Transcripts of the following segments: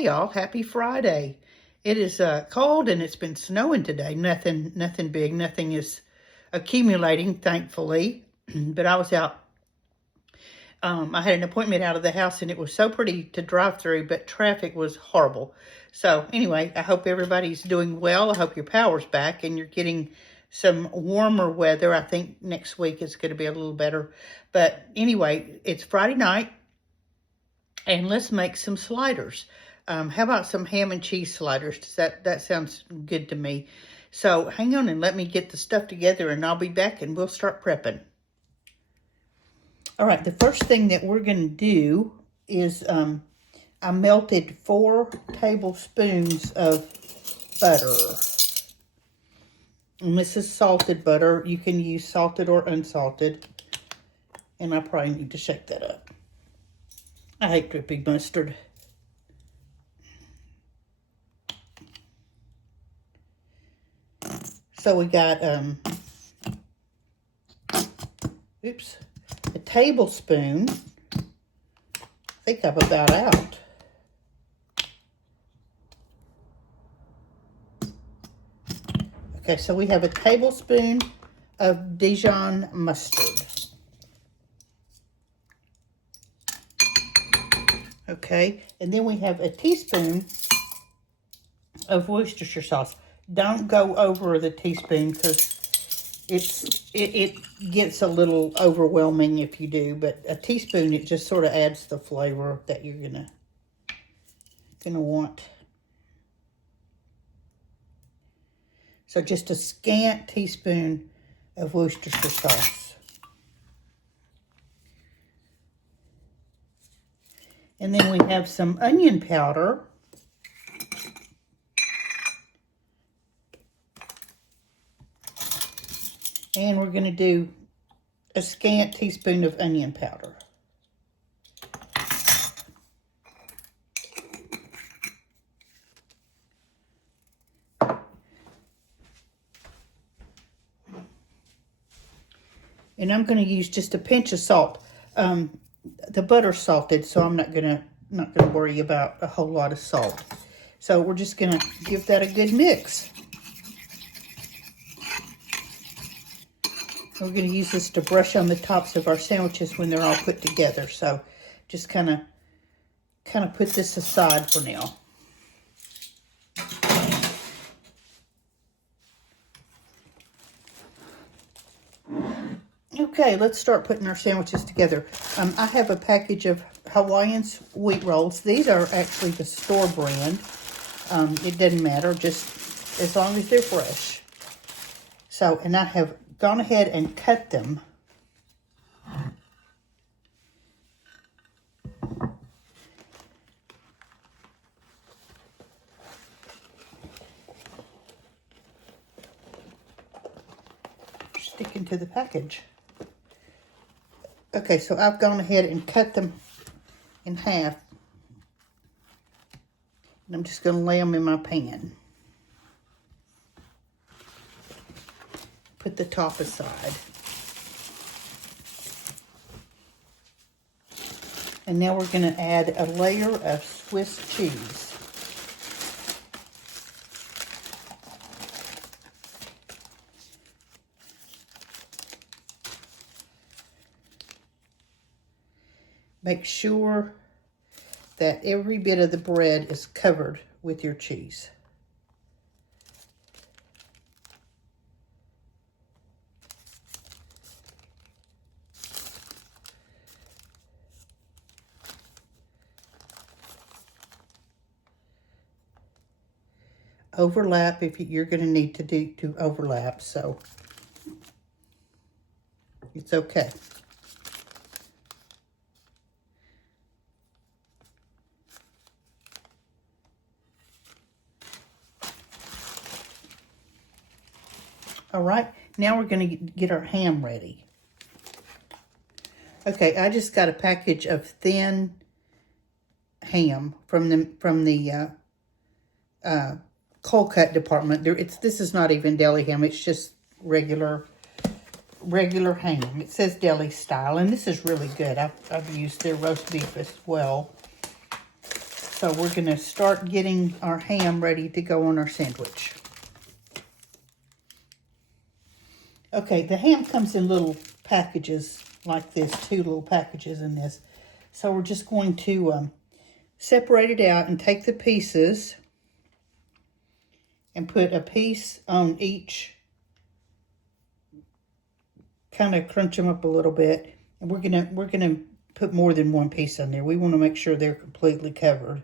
Hey y'all, happy Friday. It is cold and it's been snowing today. Nothing big. Nothing is accumulating, thankfully. But I was out. I had an appointment out of the house and it was so pretty to drive through, but traffic was horrible. So anyway, I hope everybody's doing well. I hope your power's back and you're getting some warmer weather. I think next week is going to be a little better. But anyway, it's Friday night and let's make some sliders. How about some ham and cheese sliders? That sounds good to me. So hang on and let me get the stuff together and I'll be back and we'll start prepping. All right, the first thing that we're going to do is I melted 4 tablespoons of butter. And this is salted butter. You can use salted or unsalted. And I probably need to shake that up. I hate drippy mustard. So we got, a tablespoon. I think I'm about out. Okay, so we have a tablespoon of Dijon mustard. Okay, and then we have a teaspoon of Worcestershire sauce. Don't go over the teaspoon because it gets a little overwhelming if you do, but a teaspoon, it just sort of adds the flavor that you're gonna want. So just a scant teaspoon of Worcestershire sauce. And then we have some onion powder. And we're going to do a scant teaspoon of onion powder. And I'm going to use just a pinch of salt. The butter's salted, so I'm not gonna worry about a whole lot of salt. So we're just going to give that a good mix. We're going to use this to brush on the tops of our sandwiches when they're all put together. So just kind of put this aside for now. Okay, let's start putting our sandwiches together. I have a package of Hawaiian wheat rolls. These are actually the store brand. It doesn't matter, just as long as they're fresh. So, and I have gone ahead and cut them. Sticking to the package. Okay, so I've gone ahead and cut them in half. And I'm just going to lay them in my pan. Put the top aside. And now we're going to add a layer of Swiss cheese. Make sure that every bit of the bread is covered with your cheese. Overlap if you're going to need to overlap, so it's okay. All right, now we're going to get our ham ready. Okay, I just got a package of thin ham from the cold cut department. This is not even deli ham. It's just regular ham. It says deli style, and this is really good. I've used their roast beef as well. So we're going to start getting our ham ready to go on our sandwich. Okay, the ham comes in little packages like this, 2 little packages in this. So we're just going to separate it out and take the pieces and put a piece on each, kind of crunch them up a little bit. And we're gonna put more than one piece on there. We want to make sure they're completely covered.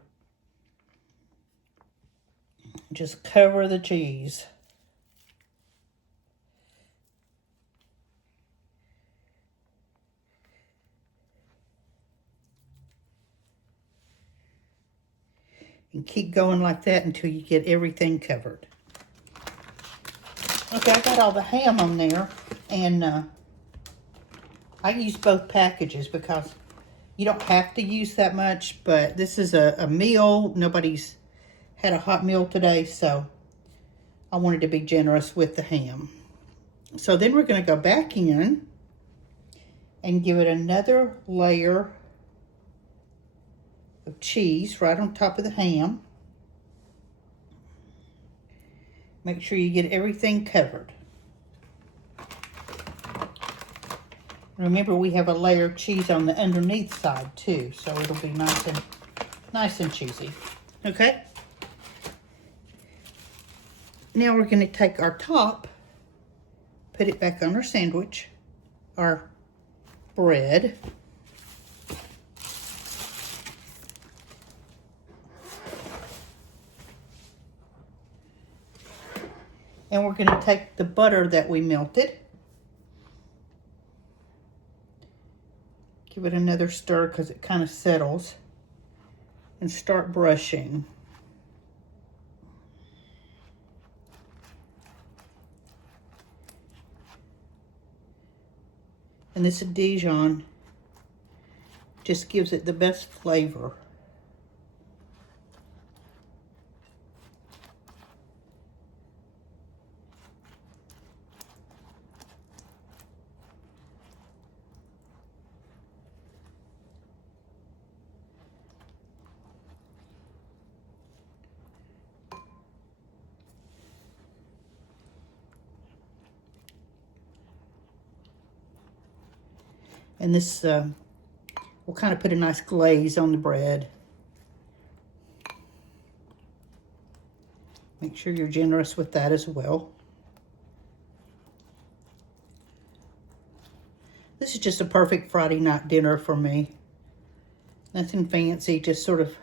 Just cover the cheese. And keep going like that until you get everything covered. Okay, I got all the ham on there, and I use both packages because you don't have to use that much, but this is a meal. Nobody's had a hot meal today, so I wanted to be generous with the ham. So then we're going to go back in and give it another layer of cheese right on top of the ham. Make sure you get everything covered. Remember, we have a layer of cheese on the underneath side too, so it'll be nice and cheesy. Okay? Now we're going to take our top, put it back on our sandwich, our bread. And we're going to take the butter that we melted. Give it another stir because it kind of settles. And start brushing. And this Dijon just gives it the best flavor. And this will kind of put a nice glaze on the bread. Make sure you're generous with that as well. This is just a perfect Friday night dinner for me. Nothing fancy, just sort of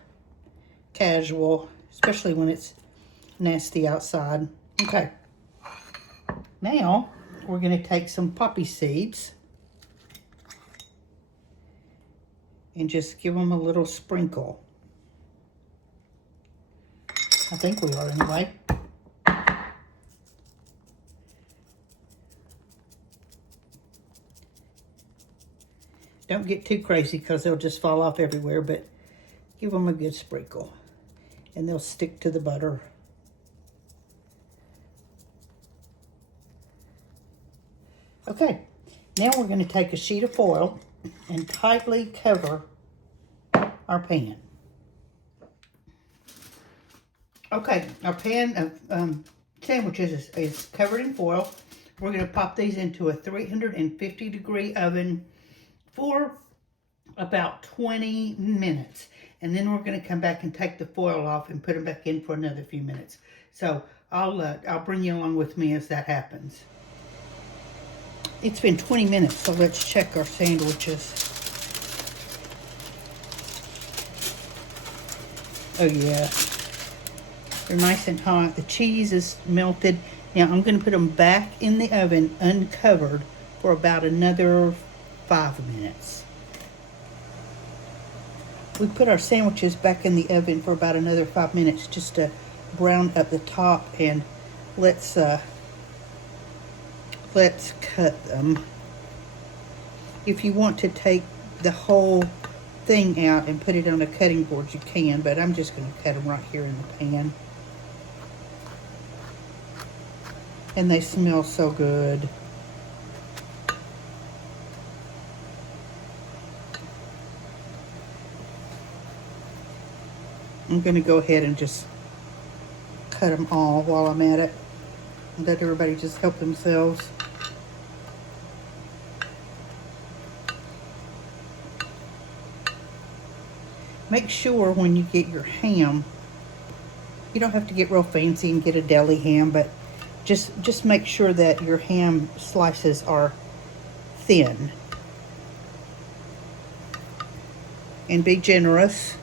casual, especially when it's nasty outside. Okay. Now, we're going to take some poppy seeds and just give them a little sprinkle. I think we are anyway. Don't get too crazy because they'll just fall off everywhere, but give them a good sprinkle and they'll stick to the butter. Okay, now we're going to take a sheet of foil and tightly cover our pan. Okay, our pan of sandwiches is covered in foil. We're going to pop these into a 350-degree oven for about 20 minutes. And then we're going to come back and take the foil off and put them back in for another few minutes. So I'll bring you along with me as that happens. It's been 20 minutes, so let's check our sandwiches. Oh yeah, they're nice and hot. The cheese is melted. Now I'm going to put them back in the oven uncovered for about another 5 minutes. We put our sandwiches back in the oven for about another 5 minutes just to brown up the top, and let's cut them. If you want to take the whole thing out and put it on a cutting board, you can, but I'm just going to cut them right here in the pan. And they smell so good. I'm going to go ahead and just cut them all while I'm at it. Let everybody just help themselves. Make sure when you get your ham, you don't have to get real fancy and get a deli ham, but just make sure that your ham slices are thin. And be generous.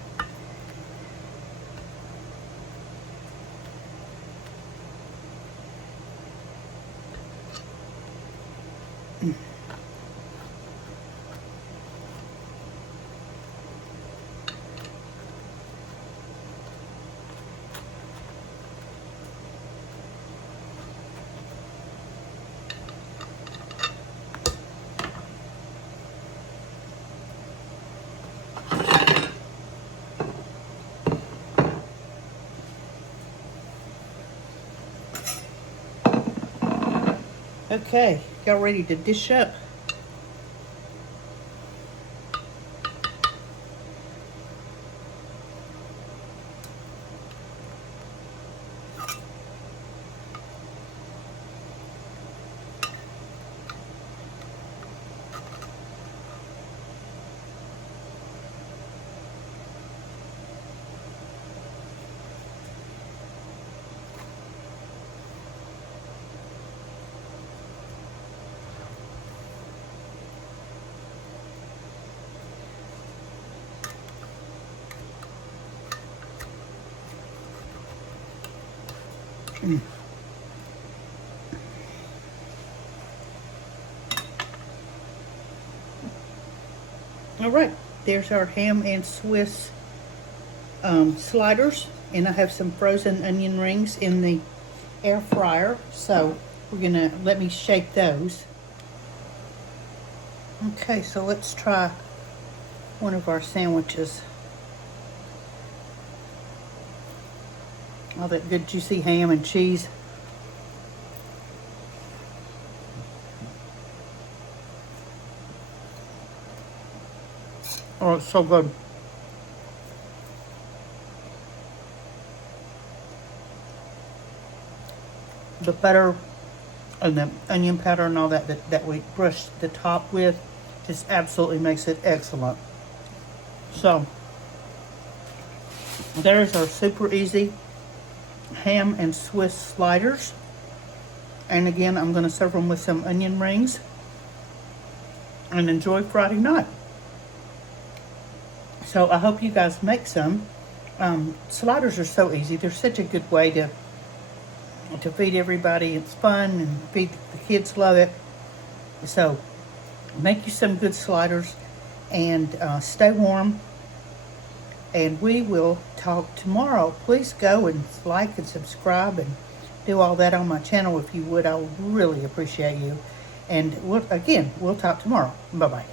Okay, y'all ready to dish up? All right, there's our ham and Swiss sliders, and I have some frozen onion rings in the air fryer, so we're gonna let me shape those. Okay, so let's try one of our sandwiches. All that good juicy ham and cheese. Oh, it's so good. The butter and the onion powder and all that we brushed the top with just absolutely makes it excellent. So there's our super easy ham and Swiss sliders. And again, I'm going to serve them with some onion rings and enjoy Friday night. So I hope you guys make some. Sliders are so easy. They're such a good way to feed everybody. It's fun, and feed the kids love it. So make you some good sliders, and stay warm. And we will talk tomorrow. Please go and like and subscribe and do all that on my channel if you would. I would really appreciate you. And we'll talk tomorrow. Bye-bye.